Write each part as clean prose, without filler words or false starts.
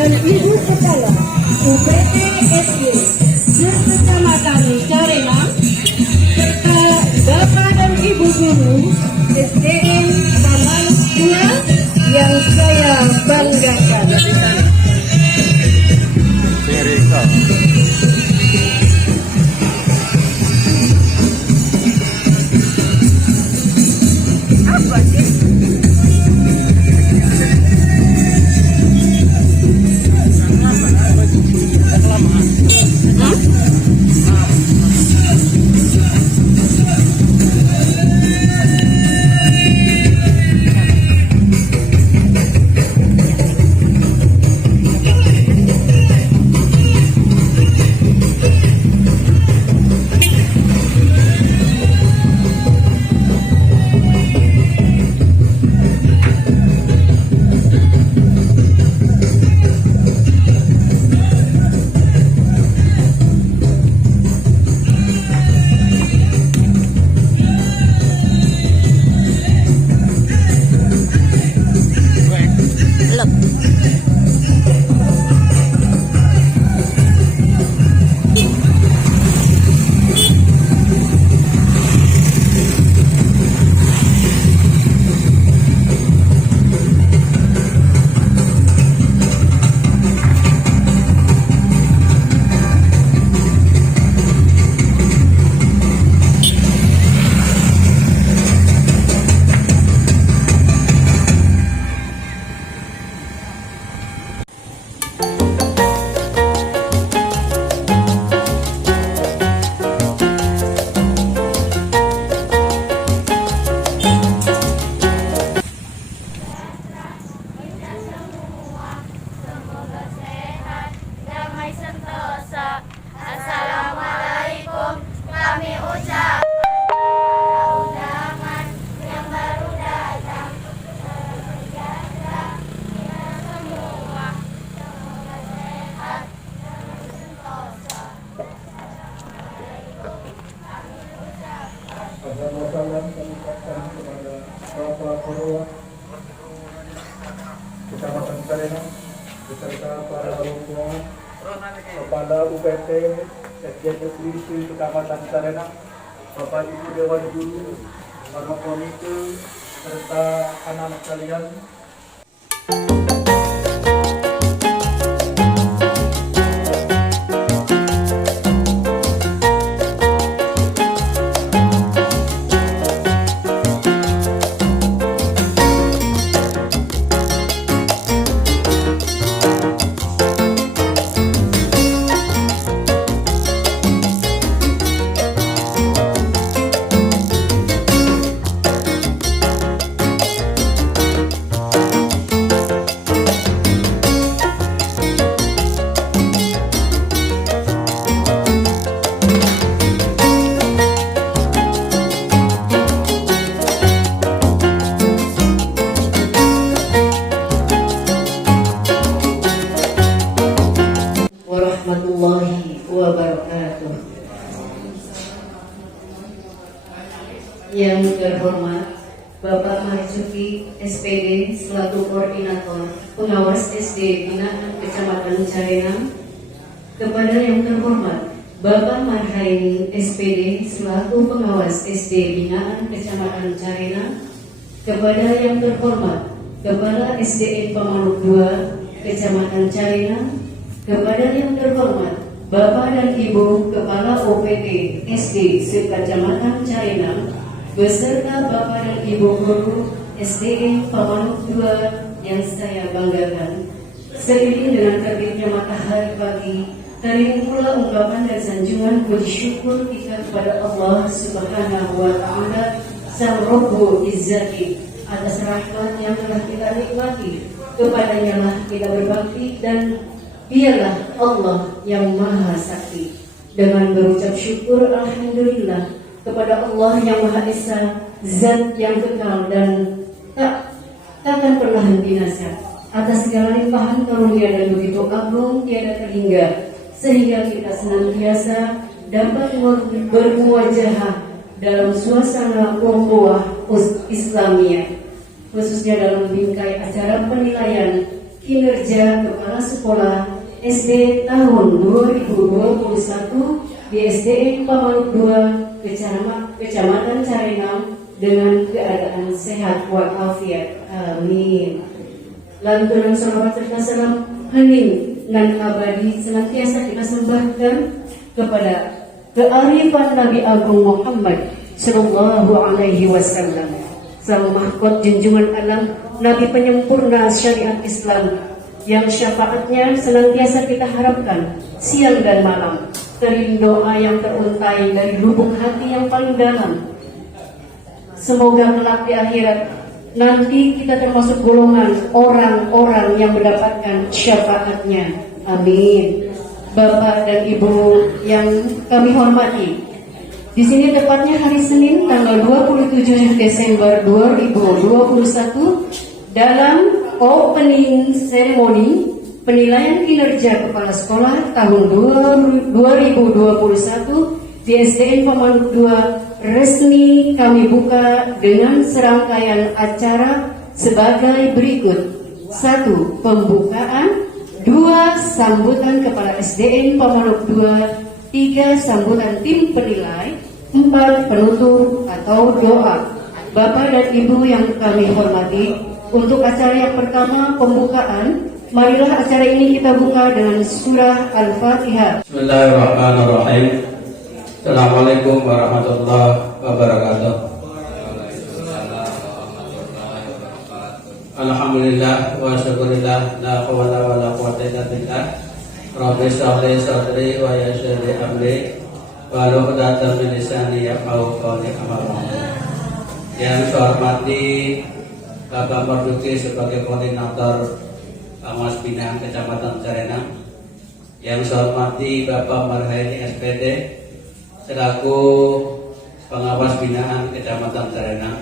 dan Ibu Kepala UPT SD Kecamatan Carengan serta Bapak dan Ibu Guru SDN Taman 2 yang saya banggakan. Apa sih? Assalamualaikum kami ucap undangan yang baru datang sejahtera kita semua semoga sehat dan sentosa. Assalamualaikum kami ucapkan. Salam kami ucapkan kepada Bapak Korwa Kecamatan Carengan beserta para orang tua, Kepala UPT SDN Kecamatan Carengan, Bapak Ibu Dewan Guru, para komite serta anak-anak sekalian. Warahmatullahi wabarakatuh. Yang terhormat Bapak Marzuki SPD selaku Koordinator Pengawas SD Binaan Kecamatan Carengan, kepada yang terhormat Bapak Marhaini SPD selaku Pengawas SD Binaan Kecamatan Carengan, kepada yang terhormat Kepala SDN Pamanuk 2 Kecamatan Carengan, kepada yang terhormat Bapak dan Ibu Kepala OPT SD Sekecamatan Carengan beserta Bapak dan Ibu Guru SDN Pamanuk 2 yang saya banggakan. Seiring dengan terbitnya matahari pagi, tadi pula ungkapan dan sanjungan puji syukur kita kepada Allah Subhanahu wa Ta'ala Sang Rabbul Izzati atas rahmat yang telah kita nikmati. Kepadanya lah kita berbakti dan Dialah Allah yang Maha Sakti. Dengan berucap syukur Alhamdulillah kepada Allah yang Maha Esa, Zat yang kekal dan takkan pernah binasa, atas segala limpahan karunia dan begitu agung tiada terhingga, sehingga kita senantiasa dapat bermuwajahah dalam suasana ukhuwah Islamiyah, khususnya dalam bingkai acara penilaian kinerja Kepala Sekolah SD tahun 2021 di SDN Pamanuk 2, Kecamatan Carenam dengan keadaan sehat walafiat. Amin. Lantunan salawat serta salam hening dan abadi senantiasa kita sembahkan kepada kearifan Nabi Agung Muhammad Sallallahu Alaihi Wasallam, sang mahkot junjungan alam, Nabi penyempurna syariat Islam, yang syafaatnya senantiasa kita harapkan siang dan malam. Teriring doa yang teruntai dari lubuk hati yang paling dalam. Semoga kelak di akhirat nanti kita termasuk golongan orang-orang yang mendapatkan syafaatnya. Amin. Bapak dan Ibu yang kami hormati, di sini tepatnya hari Senin tanggal 27 Desember 2021 dalam opening ceremony penilaian kinerja Kepala Sekolah tahun 2021 di SDN Pamanuk 2 resmi kami buka dengan serangkaian acara sebagai berikut. 1. Pembukaan. 2. Sambutan Kepala SDN Pamanuk 2. 3. Sambutan tim penilai. 4. Penutup atau doa. Bapak dan Ibu yang kami hormati, untuk acara yang pertama, pembukaan, marilah acara ini kita buka dengan surah Al-Fatihah. Bismillahirrahmanirrahim. Assalamualaikum warahmatullahi wabarakatuh. Alhamdulillah wa syukurillah, la hawla wa la quwwata illa billah. Rabbi shrah li sadri wa yassir li amri wa hlul 'uqdatam min lisani yafqahu qawli. Yang saya hormati Bapak Marduki sebagai koordinator Pengawas Binaan Kecamatan Carenam, yang saya hormati Bapak Marhaini SPD selaku Pengawas Binaan Kecamatan Carenam,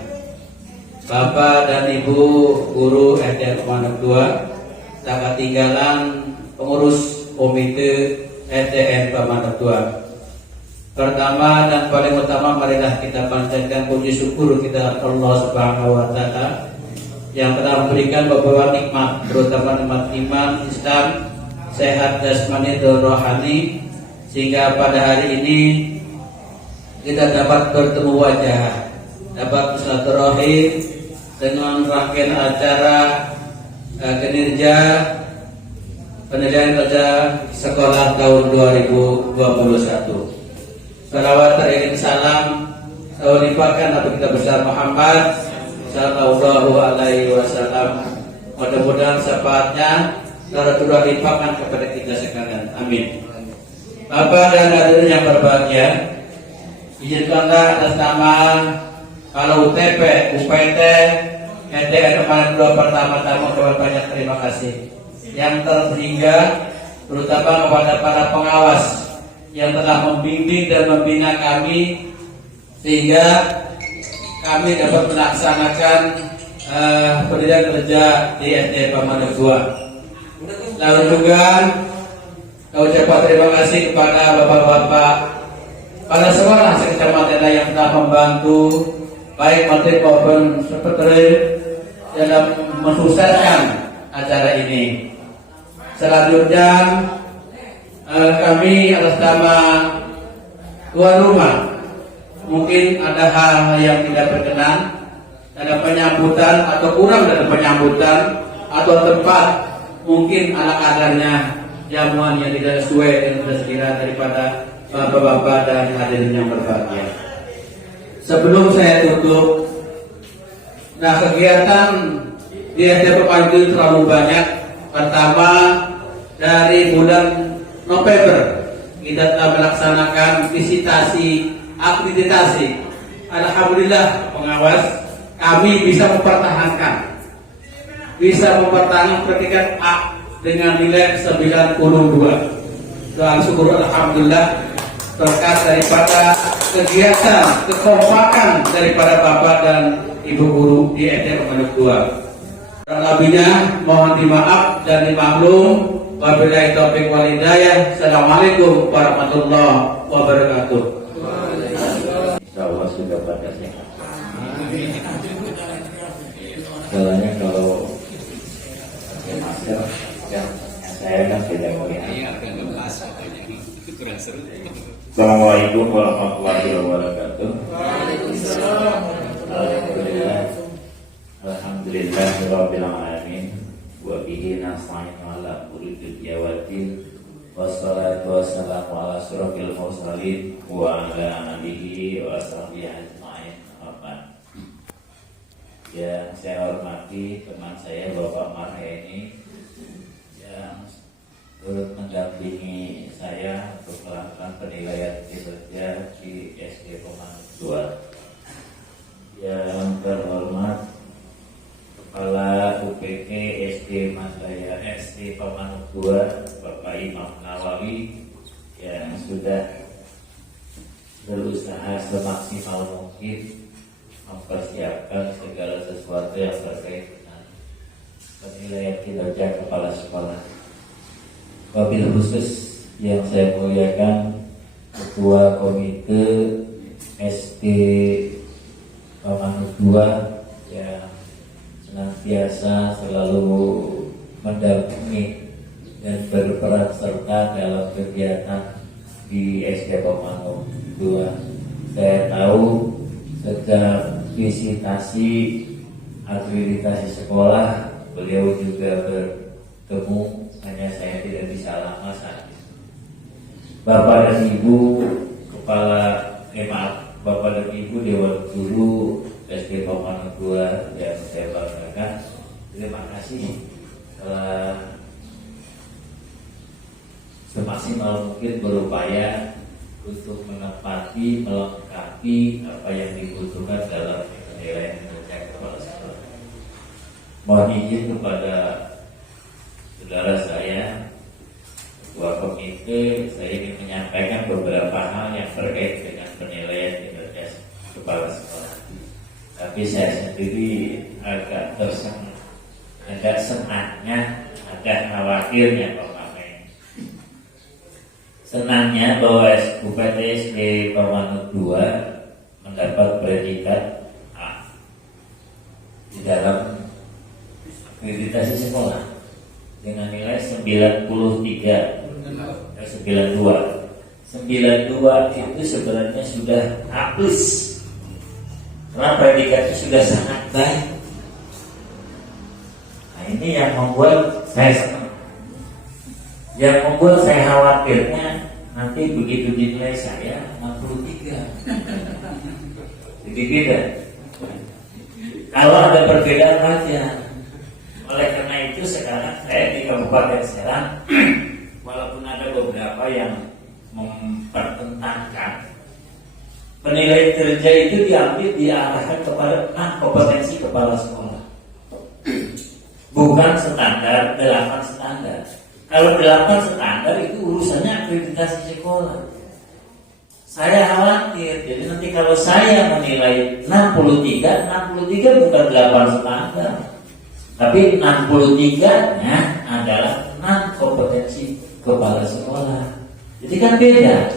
Bapak dan Ibu guru SDN Pamanuk 2, tak ketinggalan pengurus komite SDN Pamanuk 2. Pertama dan paling utama, marilah kita panjatkan puji syukur kita Allah Subhanahu wa Ta'ala yang telah memberikan beberapa nikmat, terutama nikmat iman, Islam, sehat jasmani dan rohani, sehingga pada hari ini kita dapat bertemu wajah, dapat bersilaturahim dengan rangkaian acara kinerja penilaian kerja sekolah tahun 2021. Salawat teriring salam selalu limpahkan Nabi kita besar Muhammad Sallallahu Alaihi Wasallam. Mudah-mudahan syafaatnya terus limpahkan kepada kita sekalian. Amin. Bapak dan hadirin yang berbahagia, izinkanlah atas nama Kepala UTP, UPT, SDN Pamanuk 2 pertama-tama banyak terima kasih yang terhingga terutama kepada para pengawas yang telah membimbing dan membina kami sehingga kami dapat melaksanakan pendidikan kerja di SD Pamanuk 2. Lalu juga ucapan terima kasih kepada bapak-bapak pada sekolah sekecamatan yang telah membantu baik menteri maupun sekretari dalam mensukseskan acara ini. Selanjutnya kami atas nama tuan rumah mungkin ada hal yang tidak berkenan dalam penyambutan atau kurang dalam penyambutan atau tempat mungkin ala kadarnya jamuan yang tidak sesuai dengan sekira daripada bapak-bapak dan hadirin yang berbahagia. Sebelum saya tutup, kegiatan di SD Pamanuk itu terlalu banyak. Pertama, dari bulan November kita telah melaksanakan visitasi akreditasi. Alhamdulillah pengawas kami bisa mempertahankan predikat A dengan nilai 92. Doa syukur alhamdulillah berkat daripada kegiatan kekompakan daripada Bapak dan Ibu guru di SD Pamanuk 2. Kurang lebihnya mohon dimaaf dan dimaklum. Wabillahi taufiq wal hidayah. Assalamualaikum warahmatullahi wabarakatuh. Insyaallah sudah pada sehat. Soalnya kalau pakai masker kita muliakan. Assalamualaikum warahmatullahi wabarakatuh. Alhamdulillah. Alhamdulillahirabbil alamin. Wa bihi nasta'inu ala umuri dunya waddin. Wassalatu wassalamu ala asyrofil mursalin wa ala alihi wa sahbihi ajma'in. Yang saya hormati teman saya Bapak Marheni yang turut mendampingi saya untuk melakukan penilaian kinerja di SD Pemanuk 2. Yang terhormat Kepala UPT SD Masaya SD Pemanuk 2 Bapak Imam Nawawi yang sudah berusaha semaksimal mungkin mempersiapkan segala sesuatu yang terkait dengan penilaian kinerja kepala sekolah. Wabil khusus yang saya muliakan Ketua Komite SD Pemanuk 2 yang senantiasa selalu mendampingi dan berperan serta dalam kegiatan di SD Pemanuk 2. Saya tahu sejak visitasi akreditasi sekolah beliau juga bertemu, hanya saya tidak bisa lama saat itu. Bapak dan Ibu Bapak dan Ibu Dewan Guru SD Pemanuk 2 yang saya banggakan, terima kasih telah semaksimal mungkin berupaya untuk menepati, melengkapi apa yang dibutuhkan dalam penilaian kinerja kepala sekolah. Mohon izin kepada saudara saya, Ketua Komite, saya ingin menyampaikan beberapa hal yang terkait dengan penilaian kinerja kepala sekolah. Tapi saya sendiri agak senangnya, agak khawatirnya Pak Mamen. Senangnya bahwa UPT SD Pemanuk 2 mendapat predikat A di dalam akreditasi sekolah dengan nilai 92. 92 itu sebenarnya sudah A+. Karena predikatnya sudah sangat baik. Nah, ini yang membuat saya senang. Yang membuat saya khawatirnya nanti begitu dinilai saya 63. Jadi beda. Kalau ada perbedaan aja. Oleh karena itu sekarang saya di Kabupaten Serang, walaupun ada beberapa yang mempertentangkan, penilaian kerja itu diarahkan kepada 6 kompetensi kepala sekolah. Bukan standar, 8 standar. Kalau 8 standar itu urusannya akreditasi sekolah. Saya khawatir, jadi nanti kalau saya menilai 63 bukan 8 standar, tapi 63-nya adalah 6 kompetensi kepala sekolah. Jadi kan beda.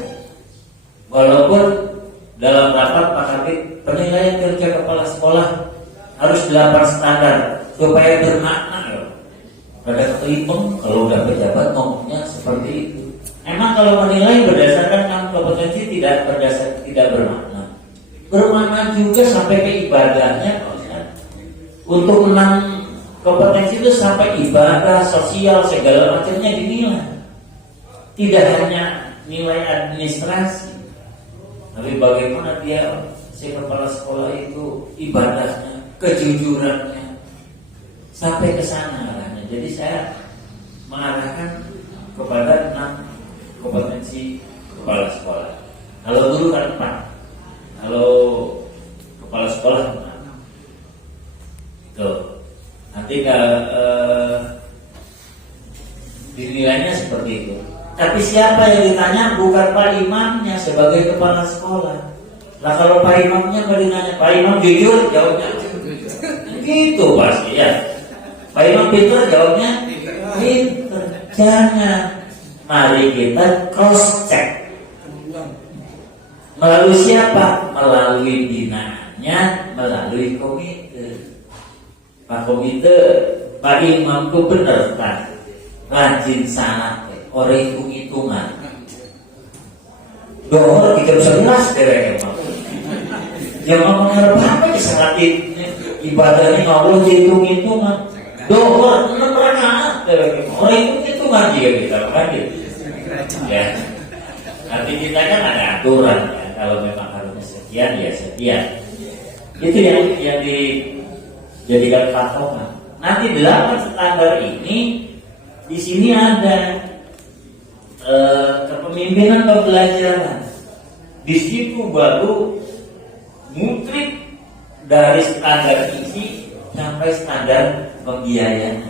Walaupun dalam rapat Pak Kabit penilaian kerja kepala sekolah harus 8 standar supaya bermakna loh. Pada keterima kalau udah pejabat ngomongnya seperti itu. Emang kalau menilai berdasarkan 6 kompetensi tidak bermakna. Bermakna juga sampai ke ibadahnya Pak Ustaz. Untuk 6 kompetensi itu sampai ibadah, sosial, segala macamnya dinilai. Tidak hanya nilai administrasi, tapi bagaimana dia si kepala sekolah itu ibadahnya, kejujurannya, sampai ke sana arahnya. Jadi saya mengarahkan kepada 6 kompetensi kepala sekolah. Kalau guru kan 4, kalau kepala sekolah 6. Tuh. Nanti dinilainya seperti itu. Tapi siapa yang ditanya bukan Pak Imamnya sebagai kepala sekolah. Lah kalau Pak Imamnya mau ditanya, Pak Imam jujur jawabnya gitu pasti ya. Pak Imam pintar jawabnya pintar. Jangan. Mari kita cross check. Melalui siapa? Melalui binaannya, melalui komite. Pak Komite, Pak Imam itu benar kan? rajin salat, orang hitung-hitungan. Dohor 311 derek emang. Jangan mengenal apa bisa latih ibadahnya ngobrol hitung-hitungan. Dohor 6 rakaat derek emang. Orang hitung-hitungan juga kita kan gitu. Ya. Tapi kita kan ada aturan ya. Kalau memang harusnya sekian ya sekian. Itu yang dijadikan patokan. Nanti 8 standar ini di sini ada kepemimpinan pembelajaran. Di situ baru mutrik dari standar isi sampai standar pembiayaan.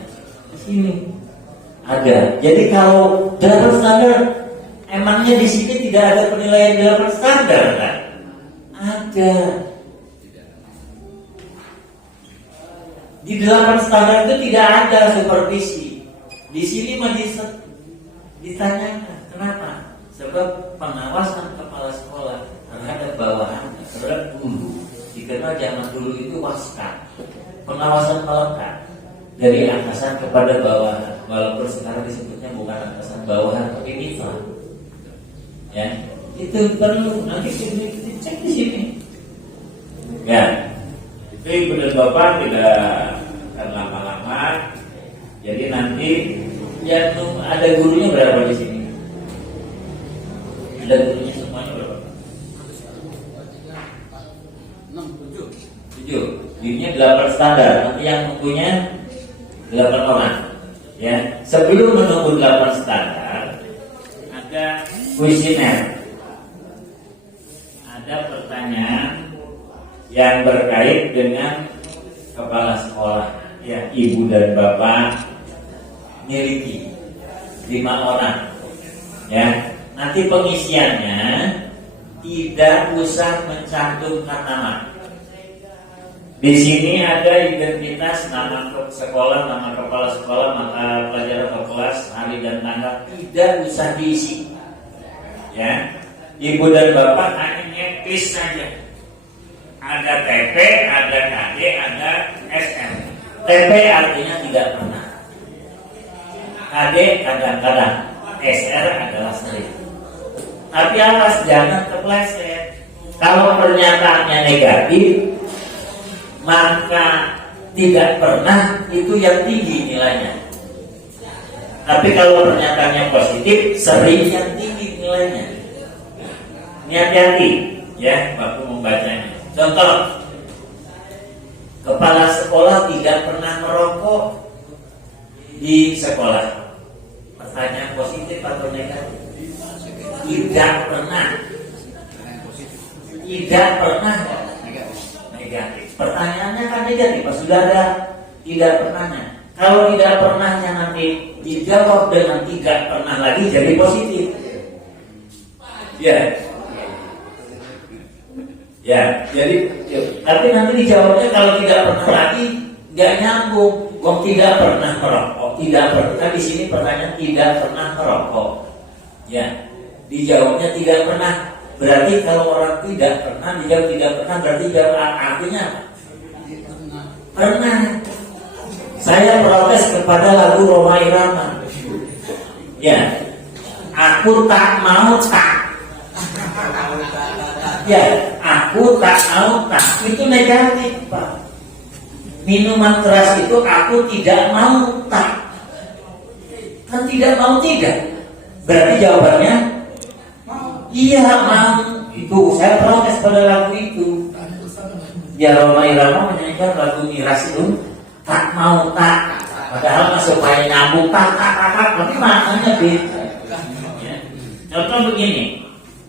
Di sini ada. Jadi kalau 8 standar, emangnya di sini tidak ada penilaian 8 standar kan? Ada. Di 8 standar itu tidak ada supervisi. Di sini mah ditanyakan kenapa? Sebab pengawasan kepala sekolah terhadap bawahan, terhadap guru dikenal zaman dulu itu waska, pengawasan melekat dari atasan kepada bawahan. Walaupun sekarang disebutnya bukan atasan bawahan tapi mitra. Ya, itu perlu nanti dicek di sini. Ya, itu benar Bapak tidak akan lama-lama. Jadi nanti ya ada gurunya berapa di sini? Ada gurunya semuanya berapa? 7. Dirinya 8 standar. Nanti yang mempunyai 8 orang. Ya, sebelum menunggu 8 standar, ada kuesioner. Ada pertanyaan yang berkait dengan kepala sekolah. Ya, ibu dan bapak miliki 5 orang. Ya, nanti pengisiannya tidak usah mencantumkan nama. Di sini ada identitas, nama sekolah, nama kepala sekolah, mata pelajaran atau kelas, hari dan tanggal, tidak usah diisi. Ya, ibu dan bapak hanya ngetis saja. Ada TP, ada KD, ada SM. TP artinya tidak pernah. KD kadang-kadang, SR adalah sering. Tapi awas jangan kepleset. Kalau pernyataannya negatif, maka tidak pernah itu yang tinggi nilainya. Tapi kalau pernyataannya positif, sering yang tinggi nilainya. Ini hati-hati ya waktu membacanya. Contoh, kepala sekolah tidak pernah merokok di sekolah. Pertanyaan positif atau negatif? Tidak pernah. Tidak pernah. Negatif. Pertanyaannya kan negatif. Sudah ada tidak pernahnya. Kalau tidak pernahnya nanti dijawab dengan tidak pernah lagi jadi positif. Ya. Ya, jadi tapi nanti dijawabnya kalau tidak pernah lagi nggak nyambung. Wong tidak pernah merokok, tidak pernah di sini pertanyaan tidak pernah merokok. Ya, dijawabnya tidak pernah. Berarti kalau orang tidak pernah dijawab tidak pernah berarti jawab artinya apa? Pernah. Saya protes kepada lagu Roma Irama. Ya, aku tak mau tak. Ya, aku tak mau tak. Itu negatif, Pak. Minuman keras itu aku tidak mau tak. Kan tidak mau tidak. Berarti jawabannya iya mau. Itu saya protes pada lagu itu. Ya Roma Irama menyanyikan lagu miras itu tak mau tak. Padahal supaya nyambung tak. Tapi maknanya beda. Ya. Contoh begini.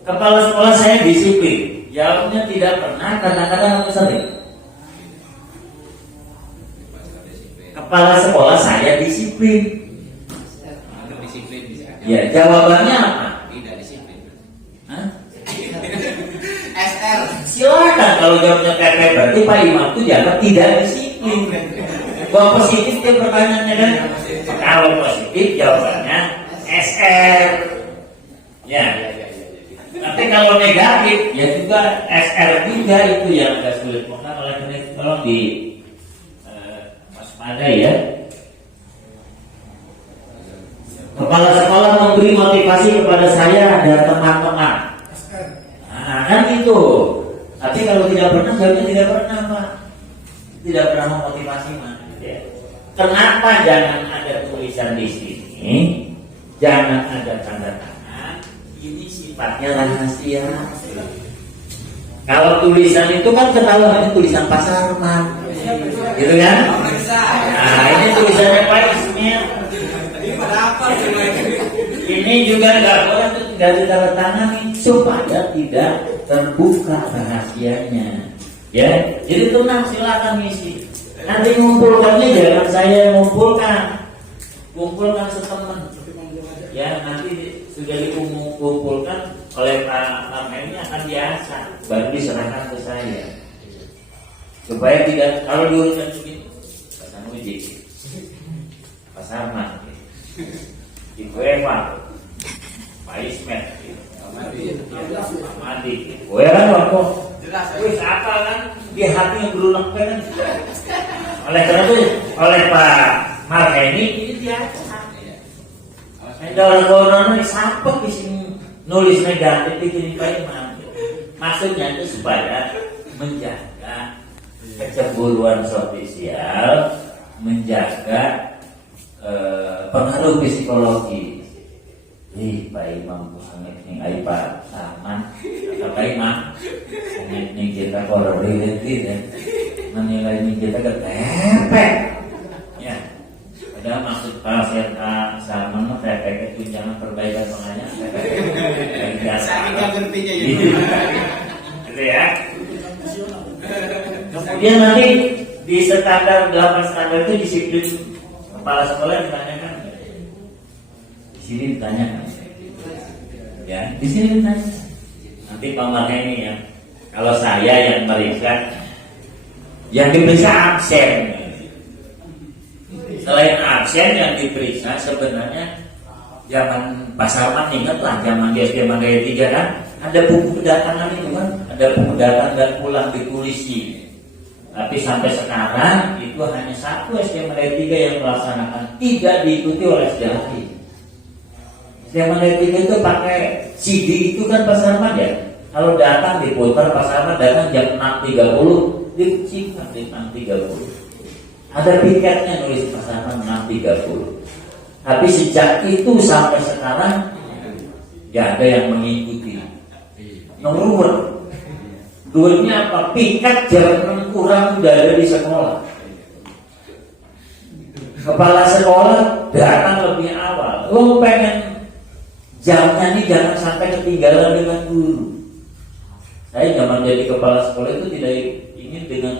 Kepala sekolah saya disiplin. Jawabnya tidak pernah, kadang-kadang sering. Kepala sekolah saya disiplin. Ya, jawabannya apa? Tidak disiplin. Hah? SR. Silakan kalau jawabnya KP berarti Pak Imam itu jawab tidak disiplin. Kalau positif dia pertanyaannya kan? Kalau positif jawabannya SR. Ya. Tapi kalau negatif ya juga SR juga itu yang agak sulit. Maka oleh karena itu tolong di waspada ya. memberi motivasi kepada saya dan teman-teman. Nah, kan gitu. Tapi kalau tidak pernah, jawabnya tidak pernah, Pak. Tidak pernah memotivasi, Pak. Ya. Kenapa jangan ada tulisan di sini? Jangan ada tanda tangan. Ini sifatnya rahasia. Kalau tulisan itu kan ketahuan ini tulisan Pak Sarman, gitu kan? Nah, ini tulisannya Pak Ismail. Ini juga nggak boleh tidak ditandatangani supaya tidak terbuka rahasianya. Ya, jadi tenang, silakan isi. Nanti ngumpulkannya jangan saya ngumpulkan, kumpulkan seteman. Ya, nanti sudah dikumpulkan oleh Pak ini akan biasa, baru diserahkan ke saya. Supaya tidak, kalau diuruskan begini, Pak Sanuji, Pak Sarman, Ibu Eva, Pak Ismet, Pak Madi, gue kan waktu wis apa kan di hatinya berulang kan. Oleh karena itu, oleh Pak Marheni ini biasa. Ada orang-orang yang sampai di sini nulis negatif bikin kalimat. Maksudnya itu supaya menjaga kecemburuan sosial, menjaga pengaruh psikologi. Pak Imam sangat ning ai Pak Sarman, Pak Imam sangat ning kita kalau relati dan menilai ning kita ketepek. Ya. Padahal maksud Pak Sarman tepek itu jangan perbaikan makanya. Saya enggak ngertinya ya. Gitu ya. Kemudian nanti di standar 8 standar itu disiplin kepala sekolah ditanyakan. Di sini ditanyakan. Ya, di sini ditanya. Nanti Pak Marheni ya. Kalau saya yang meriksa, yang diperiksa absen. Selain absen yang diperiksa sebenarnya zaman Pak Sarman ingatlah zaman di SD Mandaya 3 kan ada buku kedatangan itu kan, ada buku datang dan pulang ditulisi. Tapi sampai sekarang itu hanya satu SD Mandaya 3 yang melaksanakan, tidak diikuti oleh SD lain. SD Mandaya 3 itu pakai CD itu kan Pak Sarman ya. Kalau datang diputar Pak Sarman datang jam 6.30 dikucingkan di 6.30. Ada piketnya nulis Pak Sarman 6.30. Tapi sejak itu sampai sekarang tidak ada yang mengikuti. Nomor duanya apa? Piket jam 6 kurang sudah ada di sekolah. Kepala sekolah datang lebih awal. Lo pengen jamnya ini jangan sampai ketinggalan dengan guru. Saya zaman jadi kepala sekolah itu tidak ingin dengan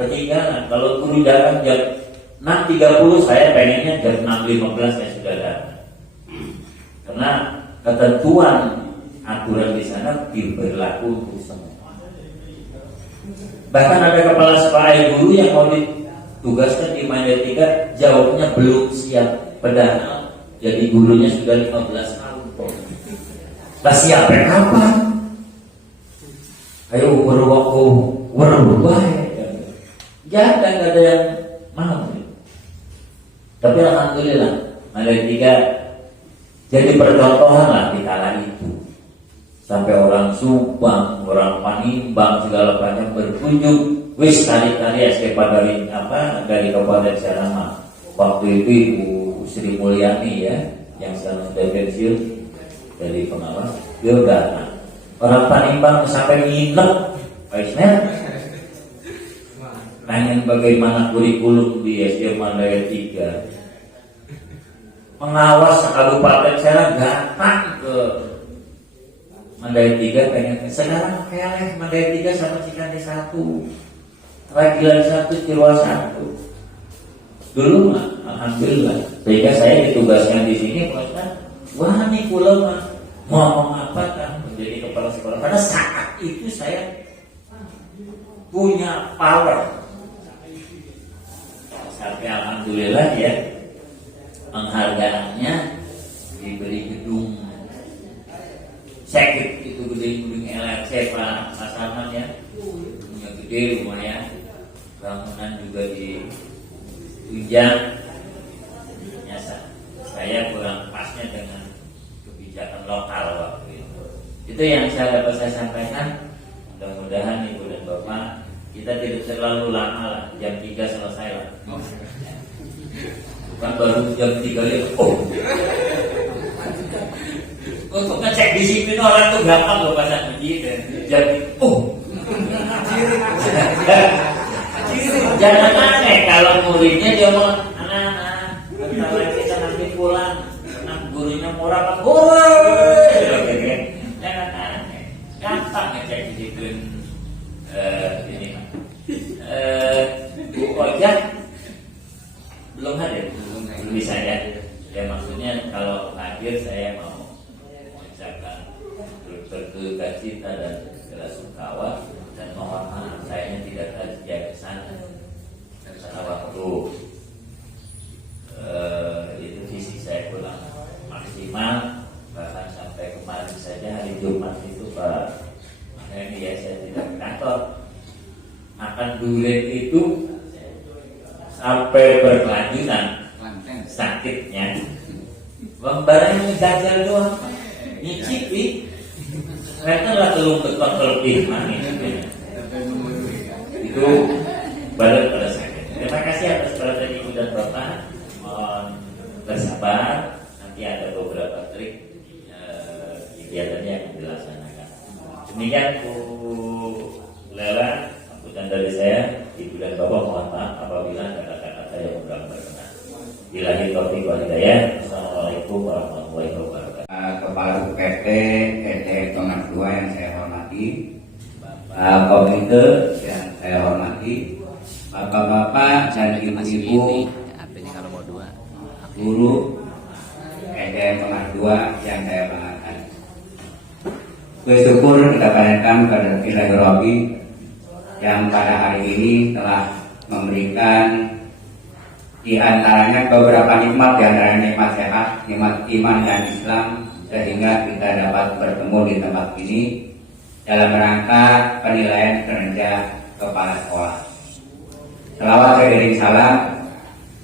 ketinggalan. Kalau guru datang jam 6.30 saya pengennya jam 6.15 saya sudah datang. Karena ketentuan aturan di sana berlaku untuk semua. Bahkan ada kepala sekolah guru yang mau ditugaskan di Mandaya 3 jawabnya belum siap, padahal jadi gurunya sudah 15 tahun. Lah siapa kapan? Ayo berubah. Jangan nggak ada yang mau. Tapi alhamdulillah Mandaya 3 jadi percontohan lah di kala itu. Sampai orang Subang, orang Panimbang segala macam berkunjung. Wis kali-kali SD Padarin dari Kabupaten Serama. Waktu itu Ibu Sri Mulyani ya, yang sekarang sudah pensiun dari pengawas, dia datang. Orang Panimbang sampai nginep, Pak Ismail. Tanya bagaimana kurikulum di SD Mandaya 3. Pengawas Kabupaten Serang datang ke Mandaya 3 pengen sekarang kayak Mandaya 3 sama Cikande 1, Ragilan 1, Ciruas 1. Dulu mah alhamdulillah. Sehingga saya ditugaskan di sini, wah nih pulau mah mau ngomong apa kan menjadi kepala sekolah. Pada saat itu saya punya power. Sampai alhamdulillah ya penghargaannya diberi gedung sekit itu gedung LRC Pak Sarman ya, punya gede lumayan, bangunan juga ditunjang. Saya kurang pasnya dengan Itu yang dapat saya sampaikan. Mudah-mudahan Ibu dan Bapak kita tidak terlalu lama lah, jam 3 selesai lah. Bukan baru jam 3 ya. Untuk ngecek disiplin orang tuh gampang loh pas begitu. Jadi jangan aneh kalau muridnya dia mau anak-anak kalau kita nanti pulang karena gurunya murah kan jangan aneh, gampang ngecek disiplin ini. Bu Ojak belum hadir, belum bisa ya. Ya maksudnya kalau hadir saya mau mengucapkan berduka cita dan bela sungkawa dan mohon maaf saya tidak hadir ke sana karena waktu itu visi saya kurang maksimal, bahkan sampai kemarin saja hari Jumat itu Pak ini ya saya tidak ke kantor. Akan duren itu sampai berkelanjutan sakitnya barang yang gagal doang nyicipi mereka lah belum betul lebih manis itu balik pada sakit. Terima kasih atas perhatian Ibu dan Bapak, mohon bersabar, nanti ada beberapa trik kegiatannya yang dilaksanakan. Demikian Bu Lela, sambutan dari saya. Ibu dan Bapak mohon maaf apabila ada kata-kata yang kurang berkenan. Billahi taufiq wal hidayah. Assalamualaikum warahmatullahi wabarakatuh. Kepala UPT PT Tongat 2 yang saya hormati, Bapak Komite yang saya hormati, Bapak-bapak dan ibu-ibu guru PT Tongat 2 yang saya banggakan. Bersyukur kita panjatkan kepada Ilahi Rabbi yang pada hari ini telah memberikan di antaranya beberapa nikmat, di antaranya nikmat sehat, nikmat iman dan Islam, sehingga kita dapat bertemu di tempat ini dalam rangka penilaian kinerja kepala sekolah. Selawat seiring salam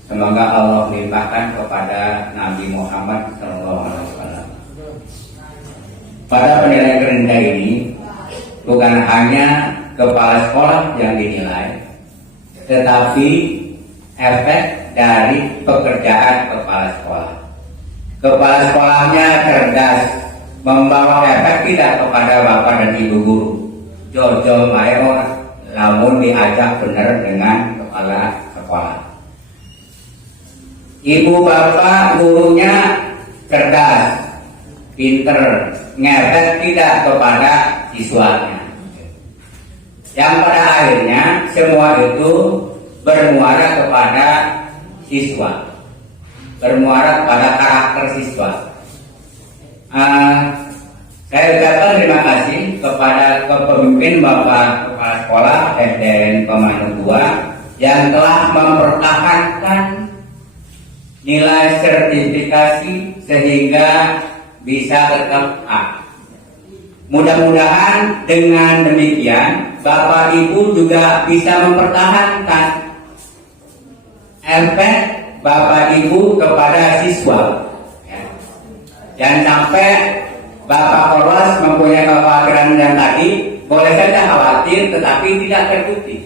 semoga Allah melimpahkan kepada Nabi Muhammad SAW. Pada penilaian kinerja ini bukan hanya kepala sekolah yang dinilai, tetapi efek dari pekerjaan kepala sekolah. Kepala sekolahnya cerdas, membawa efek tidak kepada bapak dan ibu guru. Jojo mayor, namun diajak benar dengan kepala sekolah. Ibu bapak gurunya cerdas, pinter, ngefek tidak kepada siswanya. Yang pada akhirnya semua itu bermuara kepada siswa, bermuara kepada karakter siswa. Saya ucapkan terima kasih kepada kepemimpin Bapak Kepala Sekolah SDN Pemanu 2 yang telah mempertahankan nilai sertifikasi sehingga bisa tetap A. Mudah-mudahan dengan demikian Bapak Ibu juga bisa mempertahankan efek Bapak Ibu kepada siswa. Jangan sampai Bapak Polres mempunyai kekhawatiran dan tadi boleh saja khawatir tetapi tidak terbukti.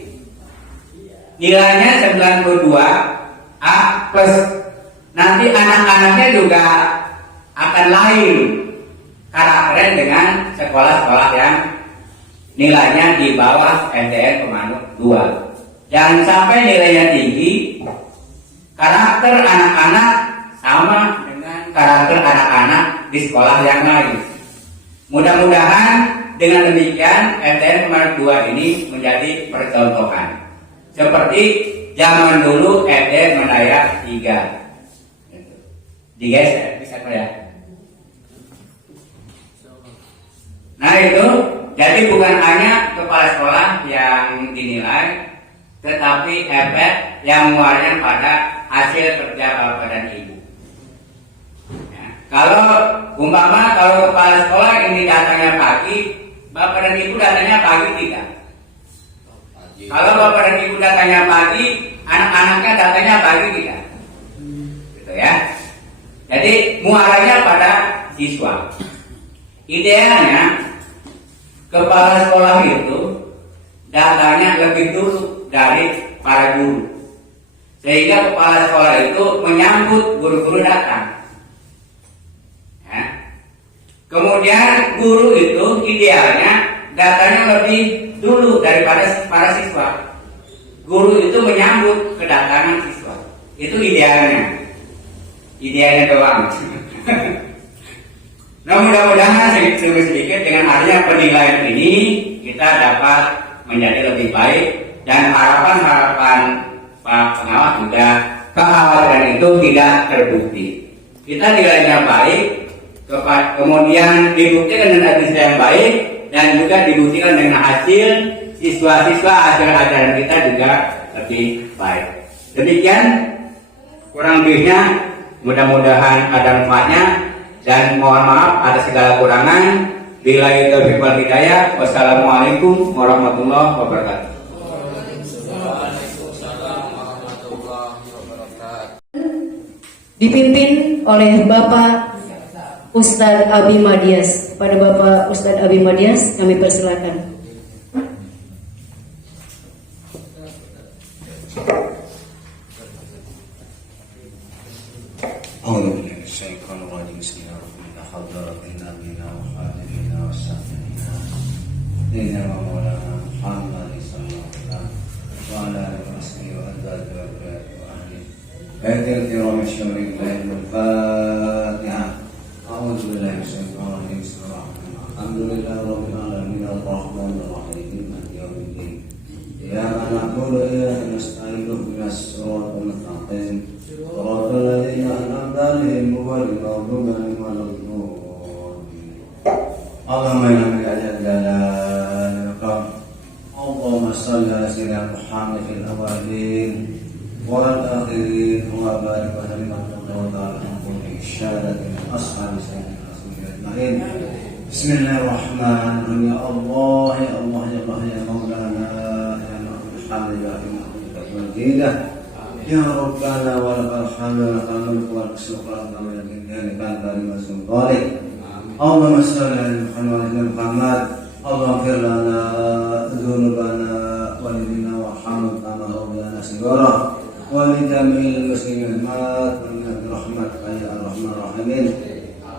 Nilainya 92 A plus, nanti anak-anaknya juga akan lain karakternya dengan sekolah-sekolah yang nilainya di bawah SDN Pemanu 2. Jangan sampai nilainya tinggi, karakter anak-anak sama dengan karakter anak-anak di sekolah yang lain. Mudah-mudahan dengan demikian SDN Pemanu 2 ini menjadi percontohan. Seperti zaman dulu SDN Mendaya 3. Digeser, bisa ya. Nah itu, jadi bukan hanya kepala sekolah yang dinilai, tetapi efek yang muaranya pada hasil kerja bapak dan ibu. Ya. Kalau umpama kalau kepala sekolah ini datangnya pagi, bapak dan ibu datangnya pagi tidak. Kalau bapak dan ibu datangnya pagi, anak-anaknya datangnya pagi tidak. Gitu ya. Jadi muaranya pada siswa. Idealnya kepala sekolah itu datanya lebih dulu dari para guru, sehingga kepala sekolah itu menyambut guru-guru datang. Ya. Kemudian guru itu idealnya datanya lebih dulu daripada para siswa. Guru itu menyambut kedatangan siswa. Itu idealnya doang. Nah, mudah-mudahan sedikit dengan adanya penilaian ini kita dapat menjadi lebih baik, dan harapan-harapan Pak Pengawas juga kekhawatiran itu tidak terbukti. Kita nilainya baik, kemudian dibuktikan dengan hasil yang baik, dan juga dibuktikan dengan hasil siswa-siswa hasil ajaran kita juga lebih baik. Demikian kurang lebihnya, mudah-mudahan ada manfaatnya, dan mohon maaf atas segala kurangan. Billahi taufiq wal hidayah. Wassalamualaikum warahmatullahi wabarakatuh. Dipimpin oleh Bapak Ustadz Abi Madias. Pada Bapak Ustadz Abi Madias kami persilakan. اللهم إنا من أجل جلالك اللهم صل على سيدنا محمد في الأولين والآخرين وبارك وسلم وتعالى عن كل الشهادة من أصحاب سيدنا رسول الله أجمعين. بسم الله الرحمن الرحيم. يا الله يا الله يا الله يا مولانا يا نعم الحمد لله والجيدة يا ربنا ولك الحمد ولك الملك ولك الشكر اللهم لك الدين كان كريما سلطانك. اللهم صل على محمد محمد. اللهم اغفر لنا ذنوبنا ولدينا وارحمنا كما ربنا صغارا ولجميع المسلمين المات برحمتك يا ارحم الراحمين.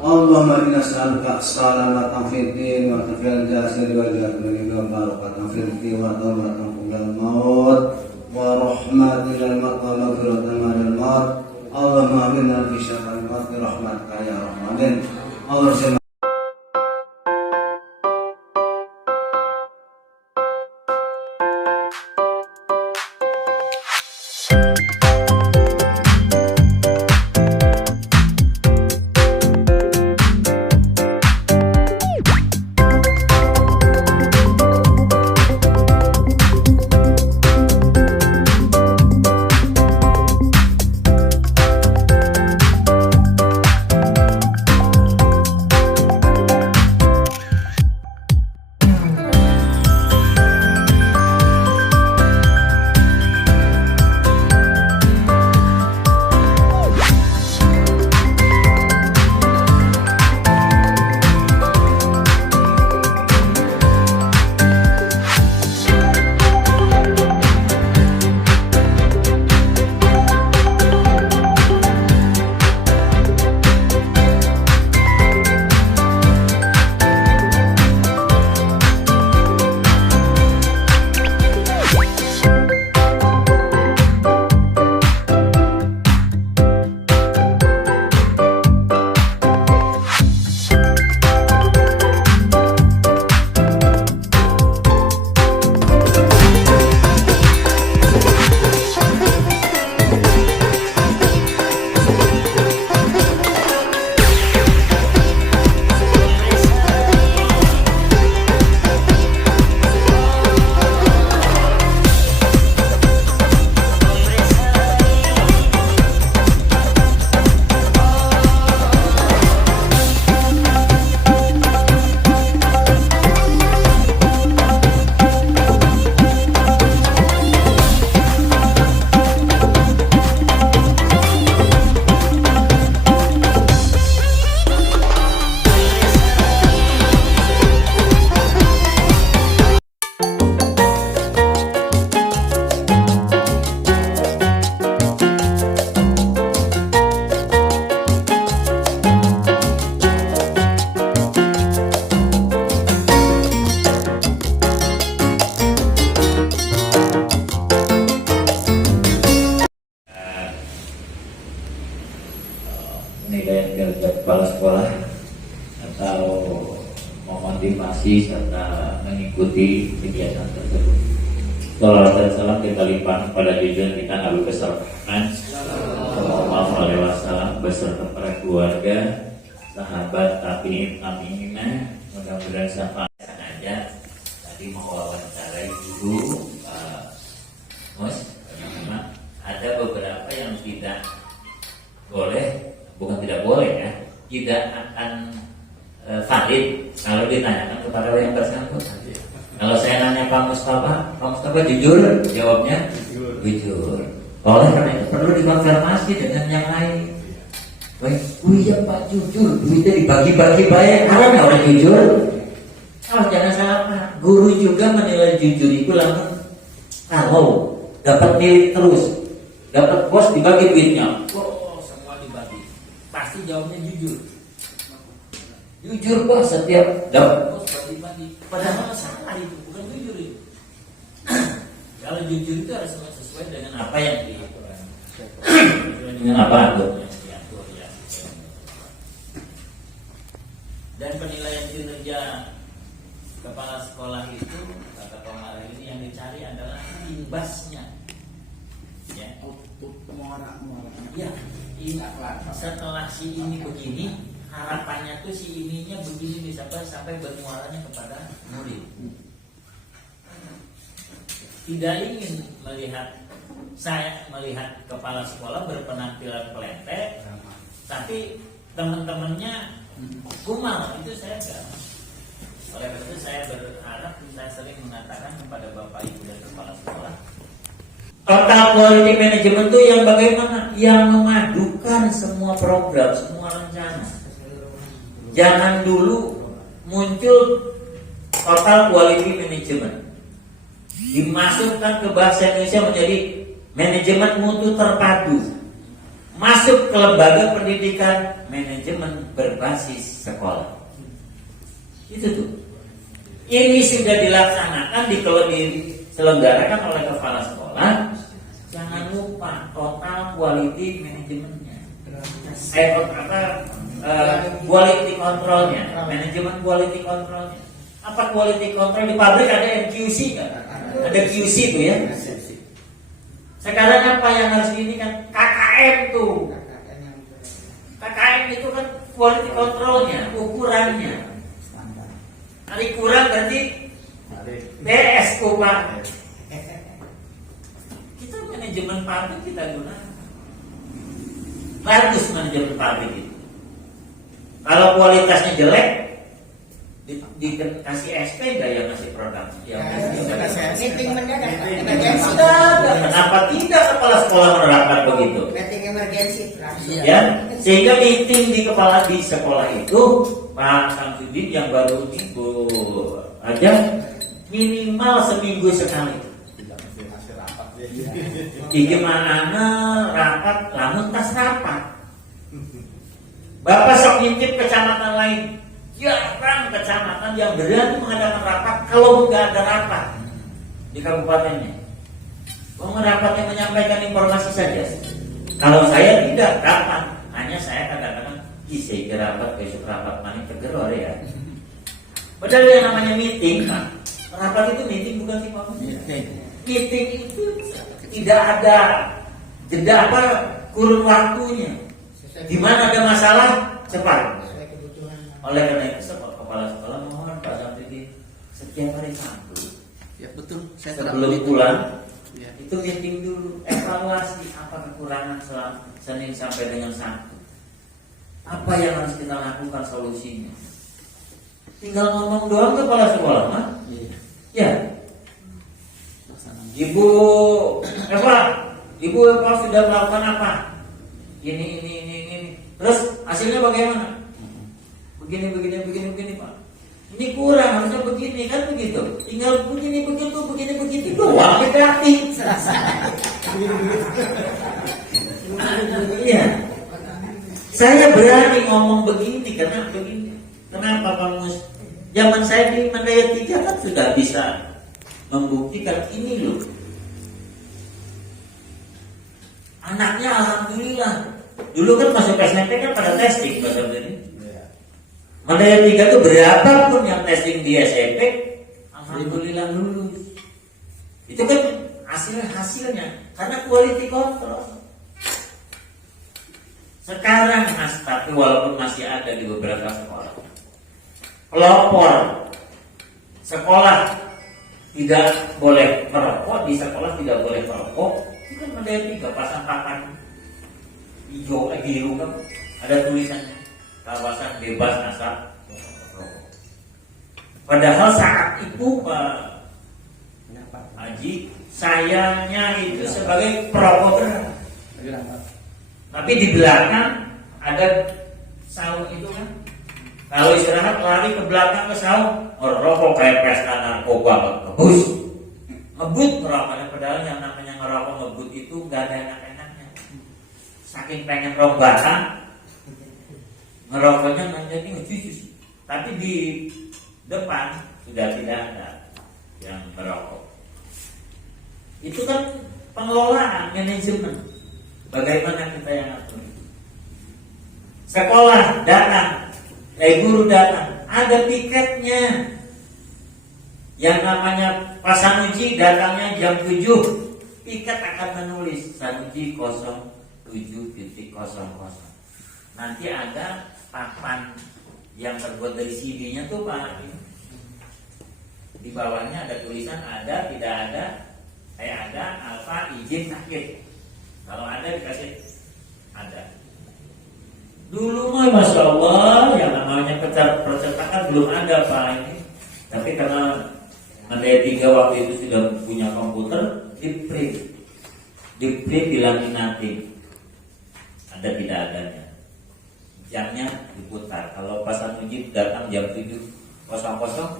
اللهم انا نسالك السلامة في الدين وفي الجسد والجسد وبركة في الدين وتوبة قبل الموت ورحمة الى الموت ومغفرة بعد الموت. اللهم اغفرنا في شر الموت برحمتك يا ارحم الراحمين. اللهم kepala sekolah atau memotivasi serta mengikuti kegiatan tersebut. Salawat dan salam kita limpahkan pada junjungan kita Nabi besar Muhammad Sallallahu Alaihi Wasallam beserta para keluarga, sahabat, tabiin, mudah-mudahan syafaat aja. Tadi mau wawancara ibu, Mus, memang ada beberapa yang tidak boleh, bukan tidak boleh ya, tidak akan valid kalau ditanyakan kepada yang bersangkutan. Kalau saya nanya Pak Mustafa jujur, jawabnya jujur. Oleh karena itu perlu dikonfirmasi dengan yang lain. Baik, iya Pak jujur, duitnya dibagi-bagi baik, karena orang jujur. Oh jangan salah Pak, guru juga menilai jujur itu langsung. Kalau dapat nilai terus, dapat bos dibagi duitnya, semua dibagi, pasti jawabnya jujur. Jujur Pak, setiap dapat bos bagi-bagi. Padahal salah itu, bukan jujur itu. Kalau jujur itu harus sesuai dengan apa yang diatur, dengan apa aturnya diatur ya. Dan penilaian kinerja kepala sekolah itu kata Pak ini yang dicari adalah imbasnya. Ya, ya, setelah si ini begini, harapannya tuh si ininya begini sampai bermuaranya kepada murid. Tidak ingin saya melihat kepala sekolah berpenampilan peletek, tapi teman-temannya kumal, itu saya enggak. Oleh karena itu saya berharap, saya sering mengatakan kepada Bapak Ibu dan kepala sekolah, total quality management itu yang bagaimana? Yang memadukan semua program, semua rencana. Jangan dulu muncul total quality management, dimasukkan ke bahasa Indonesia menjadi manajemen mutu terpadu, masuk ke lembaga pendidikan manajemen berbasis sekolah. Itu tuh. Ini sudah dilaksanakan, diselenggarakan oleh kepala sekolah. Jangan lupa total quality manajemennya. Quality controlnya, manajemen quality controlnya. Apa quality control di pabrik ada QC kan? Ada QC tuh ya. Sekarang apa yang harus ini kan KKM tuh. KKM itu kan quality controlnya, ukurannya. Hari kurang berarti BS Pak. Kita manajemen pabrik kita gunakan. Bagus manajemen pabrik itu. Kalau kualitasnya jelek, dikasih SP enggak yang ngasih produk? Meeting mendadak, emergensi. Kenapa tidak kepala sekolah menerapkan begitu? Meeting emergensi. Ya, sehingga meeting di sekolah itu Pak Samsudin yang baru itu aja minimal seminggu sekali. Gimana rapat, lamun tas rapat. Bapak sok ngintip kecamatan lain. Jarang kecamatan yang berani mengadakan rapat kalau nggak ada rapat di kabupatennya. Mau rapatnya menyampaikan informasi saja. Kalau saya tidak rapat, hanya saya kadang-kadang kisah rapat besok rapat mana tegeror ya. Padahal yang namanya meeting, Pak. Rapat itu meeting bukan sih Pak? Meeting itu tidak ada jeda kurun waktunya. Di mana ada masalah cepat. Oleh karena itu kepala sekolah mohon Pak Samsudin setiap hari Sabtu. Ya betul. Sebelum pulang itu meeting dulu, evaluasi apa kekurangan selama Senin sampai dengan Sabtu. Apa yang harus kita lakukan solusinya? Tinggal ngomong doang kepala sekolah, mah? Ya. Ibu Eva sudah melakukan apa? Ini. Terus hasilnya bagaimana? Begini Pak. Ini kurang, harusnya begini kan begitu. Tinggal begini begitu doang gratis. Iya. Saya berani ngomong begini karena begini. Kenapa Pak Mus? Zaman saya di Mandaya 3 kan sudah bisa membuktikan ini loh. Anaknya alhamdulillah Dulu kan masuk SMP kan pada testing Pak Sabdani. Mandaya 3 itu berapapun yang testing di SMP, alhamdulillah lulus. Itu kan hasilnya karena quality control. Sekarang tapi walaupun masih ada di beberapa sekolah, pelopor sekolah tidak boleh merokok, di sekolah tidak boleh merokok. Itu kan Mandaya 3 pasang papan hijau biru kan ada tulisannya kawasan bebas asap rokok. Padahal saat itu Pak Haji, sayanya itu sebagai perokok berat. Tapi di belakang ada saung itu kan. Kalau istirahat lari ke belakang ke saung, rokok kayak pesta narkoba, ngebut ngerokoknya. Padahal yang namanya ngerokok ngebut itu nggak ada enak-enaknya. Saking pengen rombatan, ngerokoknya nggak jadi ngejus. Tapi di depan sudah tidak ada yang merokok. Itu kan pengelolaan, manajemen. Bagaimana kita yang atur? Sekolah datang, guru datang, ada tiketnya. Yang namanya Pak Sanusi datangnya jam 7, tiket akan menulis Sanusi 07.00. Nanti ada papan yang terbuat dari CD-nya tuh Pak. Di bawahnya ada tulisan ada, tidak ada, ada, alfa, izin, sakit. Kalau ada dikasih ada. Dulu mah Masya Allah yang namanya percetakan belum ada Pak ini. Tapi karena Mandaya 3 waktu itu sudah punya komputer, di print dilaminating. Ada tidak adanya. Jamnya diputar. Kalau Pak Sanusi datang jam 7.00,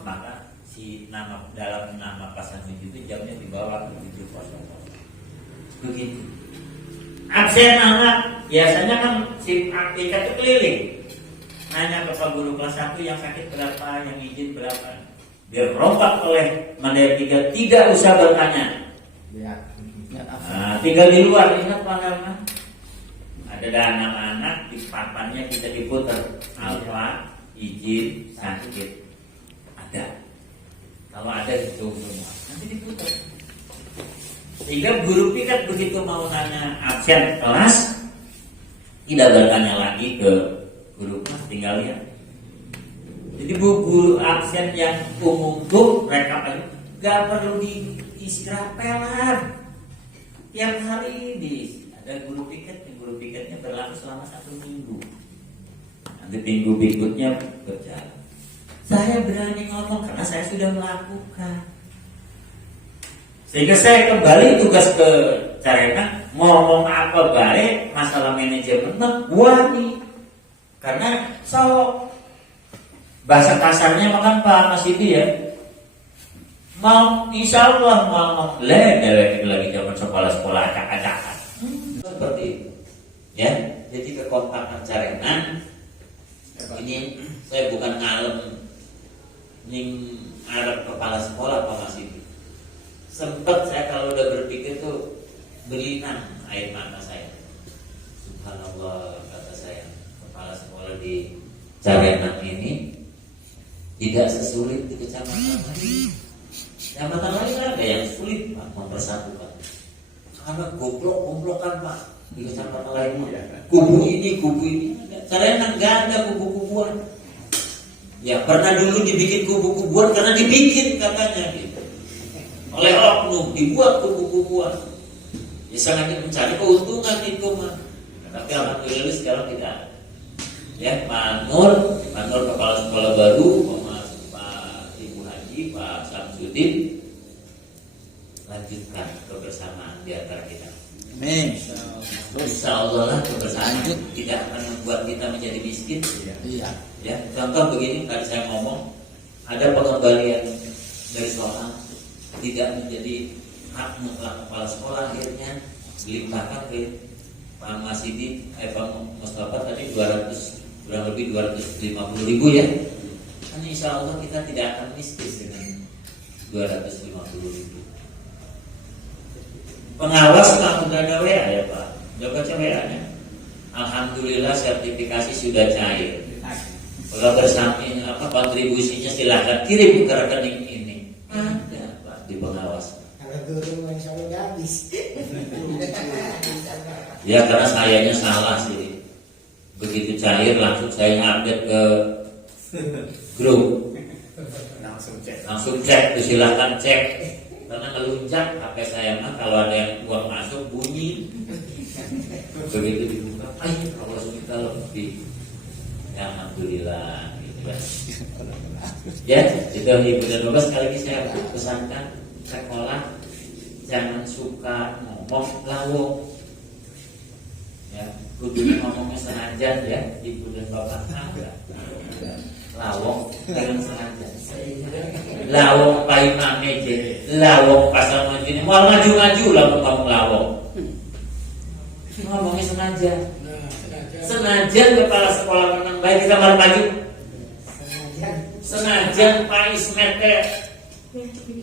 maka si nama dalam nama Pak Sanusi itu jamnya di bawah 7.00. Begitu. Absen anak biasanya kan si ikat itu keliling, nanya ke Pak Guru kelas 1 yang sakit berapa, yang izin berapa. Dia rompak oleh Mandaya 3, tidak usah bertanya. Tinggal di luar, ingat Pak Karna. Ada anak-anak di papannya kita diputar alfa, izin, sakit. Ada. Kalau ada itu semua, nanti diputar. Sehingga guru piket begitu mau nanya absen kelas, tidak bertanya lagi ke guru kelas, tinggal lihat. Jadi guru absen yang umum tuh mereka gak perlu diisi rapelan. Tiap hari ada guru piketnya berlaku selama 1 minggu. Nanti minggu berikutnya berjalan. Saya berani ngomong karena saya sudah melakukan. Sehingga saya kembali tugas ke Carenan, ngomong apa baik masalah manajemen wani. Karena bahasa kasarnya makan Pak Mas itu ya. Mau insya Allah mau lagi zaman sekolah-sekolah acak-acakan. Seperti itu. Ya, jadi kekompakan Carenan ini saya bukan ngalem ning arep kepala sekolah Pak Mas itu. Sempat saya kalau udah berpikir tuh berlinang air mata saya. Subhanallah, kata saya, kepala sekolah di Carenan ini tidak sesulit di kecamatan lain. Kecamatan lain ada yang sulit Pak mempersatukan. Karena goblok-goblokan Pak di kecamatan lain. Kubu ini. Carenan nggak ada kubu-kubuan. Ya pernah dulu dibikin kubu-kubuan karena dibikin katanya gitu. Oleh oknum dibuat kubu-kubuan. Ya sangat mencari keuntungan itu mah. Tapi alhamdulillah sekarang tidak ada. Ya Pak Nur kepala sekolah baru, Pak Ibu Haji, Pak Samsudin, lanjutkan kebersamaan di antara kita. Amin. Insya Allah lah kebersamaan tidak akan membuat kita menjadi miskin. Iya. Ya contoh begini tadi saya ngomong ada pengembalian dari soal tidak menjadi hak mutlak kepala sekolah, akhirnya dilimpahkan ke Pak Masidi, Pak Mustafa tadi kurang lebih 250.000 ya. Kan insya Allah kita tidak akan miskin dengan 250.000. Pengawas langsung ada WA ya Pak, udah baca WA nya. Alhamdulillah sertifikasi sudah cair. Kalau bersamping kontribusinya silahkan kirim ke rekening ini. Ada Pak di pengawas. Kalau guru insya Allah udah habis. Ya karena sayanya salah sih. Begitu cair langsung saya update ke grup. Langsung cek, silahkan cek. Karena ngelunjak HP saya mah kalau ada yang uang masuk bunyi. Begitu dibuka, kalau kita lebih. Ya, alhamdulillah gitu kan. Ya, itu Ibu dan Bapak sekali lagi saya pesankan sekolah jangan suka ngomong lawong. Ya, kudunya ngomongnya senajan ya, Ibu dan Bapak enggak. Lawong dengan senajan. Lawong pai mameje, lawong pasal majine, mau maju-maju lah ngomong lawong. Ngomongnya senajan. Senajan kepala sekolah menang baik di kamar maju. Senajan Pak Ismet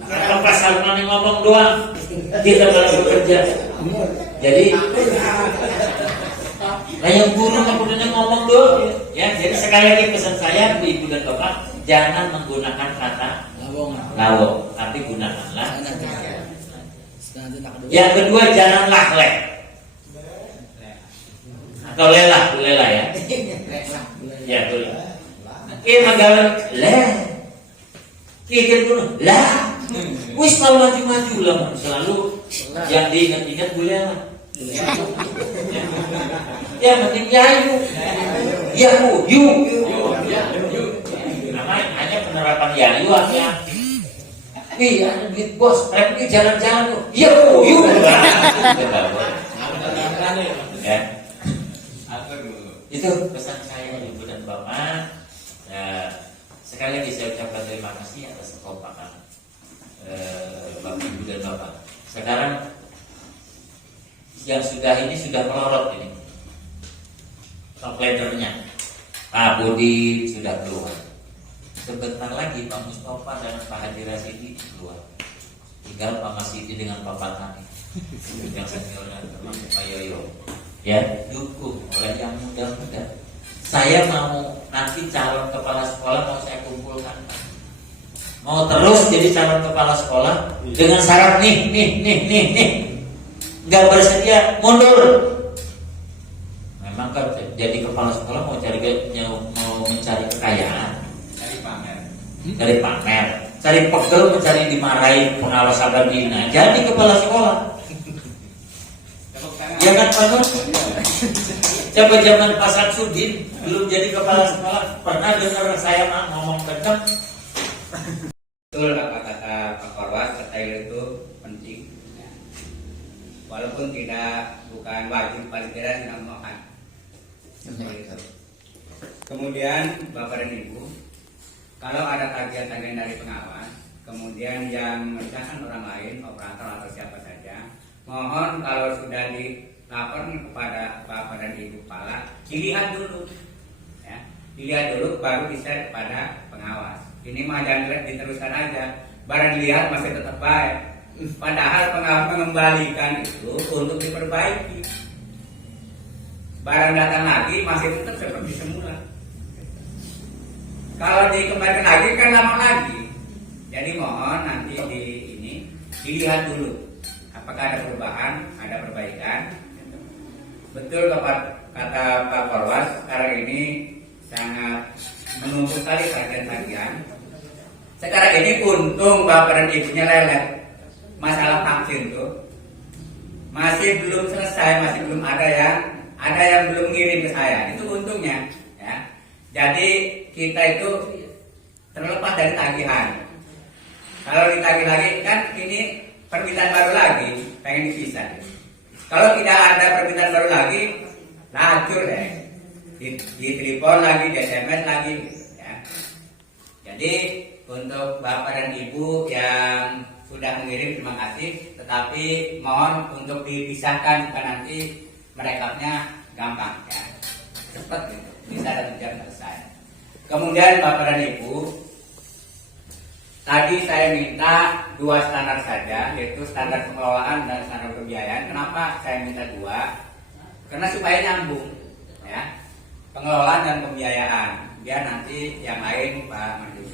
apa pasal mana ngomong doang, kita malah bekerja. Jadi yang guru kemudian ngomong doang. Ya, jadi sekali lagi pesan saya untuk Ibu dan Bapak, jangan menggunakan kata lawong, tapi gunakanlah. Yang kedua, janganlah leh atau lelah ya. Ya betul. Magalan leh. Kikir kuno lah. Wis kalau maju-maju lah selalu yang diingat-ingat bulela. Ya penting yayu. Ya yu. Namanya hanya penerapan yayu artinya. Iya, duit bos, tapi jalan-jalan tuh. Ya yu. Ya. Itu pesan saya Ibu dan Bapak. Sekali lagi saya ucapkan terima kasih atas kekompakan Bapak Ibu dan Bapak. Sekarang yang ini sudah melorot ini. Top leadernya Pak Budi sudah keluar. Sebentar lagi Pak Mustafa dan Pak Haji Rasidi keluar. Tinggal Pak Masidi dengan Pak Patani yang senior dan termasuk Pak Yoyo. Ya, dukung oleh yang muda-muda. Saya mau nanti calon kepala sekolah mau saya kumpulkan. Mau terus jadi calon kepala sekolah dengan syarat nih. Nggak bersedia mundur. Memang kan jadi kepala sekolah mau mencari kekayaan, cari pamer, cari pegel, mencari dimarahin pengawas Sababina. Jadi kepala sekolah. Ya kan Pak Nur? Coba zaman Pak Samsudin belum jadi kepala sekolah pernah dengar saya ngomong kencang. Betul apa kata Pak Korwas, detail itu penting. Ya. Walaupun bukan wajib, paling tidak dinamakan. Kemudian Bapak dan Ibu, kalau ada tagihan-tagihan dari pengawas, kemudian yang mengerjakan orang lain, operator atau siapa saja, mohon kalau sudah dilapor kepada Bapak dan Ibu kepala, dilihat dulu, ya, dilihat dulu baru bisa kepada pengawas. Ini mah jangan diteruskan aja, barang dilihat masih tetap baik. Padahal pengawas mengembalikan itu untuk diperbaiki. Barang datang lagi masih tetap seperti semula. Kalau dikembalikan lagi kan lama lagi. Jadi mohon nanti dilihat dulu apakah ada perubahan, ada perbaikan. Betul kata Pak Korwas, sekarang ini sangat menumpuk sekali tagihan-tagihan. Sekarang ini untung Bapak dan Ibunya lelet. Masalah vaksin tuh masih belum selesai, masih belum ada yang belum ngirim ke saya. Itu untungnya, ya. Jadi kita itu terlepas dari tagihan. Kalau ditagih lagi kan ini permintaan baru lagi, pengen dipisah. Kalau tidak ada permintaan baru lagi, lacur deh. Di telepon lagi, di SMS lagi, ya. Jadi untuk Bapak dan Ibu yang sudah mengirim terima kasih, tetapi mohon untuk dipisahkan supaya nanti merekapnya gampang, ya, cepat gitu, bisa ada tujuan selesai. Kemudian Bapak dan Ibu, tadi saya minta 2 standar saja, yaitu standar pengelolaan dan standar pembiayaan. Kenapa saya minta 2? Karena supaya nyambung. pengelolaan dan pembiayaan. Biar nanti yang lain Pak Marjuki.